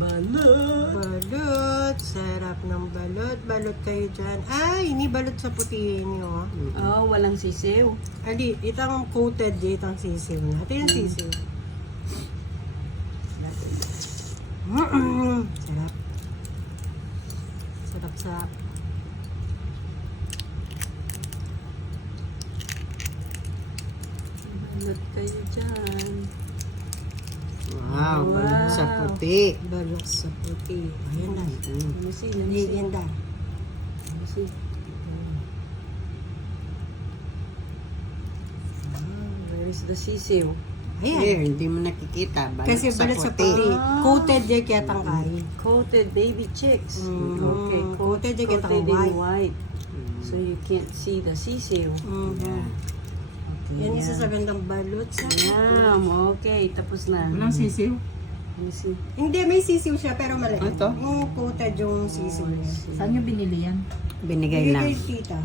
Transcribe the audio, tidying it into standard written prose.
Balot. Balot. Sarap ng balot. Balot kayo dyan. Ay, ini balot sa puti nyo. Oh, walang sisiw. Ali, itang coated dito ang sisiw na. Ito yung sisiw. Sarap. Sarap sa... Balot kayo dyan. Wow, balot sa puti. Balot sa puti. Ayan na. Let me see, let me see. Ayan na. Let me see. Where is the sisiw? Ayan. Here, hindi mo nakikita. Balot Kasi balot sa puti. Ah. Coated yan kaya tangkay. Coated baby chicks. Okay, Coated yan kaya coated in white. white. So you can't see the sisiw. Yeah. Okay, Yan isa sa gandang balot sa Yum, okay, tapos na. Walang sisiw. Let me see. Hindi, may sisiw siya pero maliit. Ito? Coated yung sisiw niya. Saan niyo binili yan? Binigay lang. Bigay tita.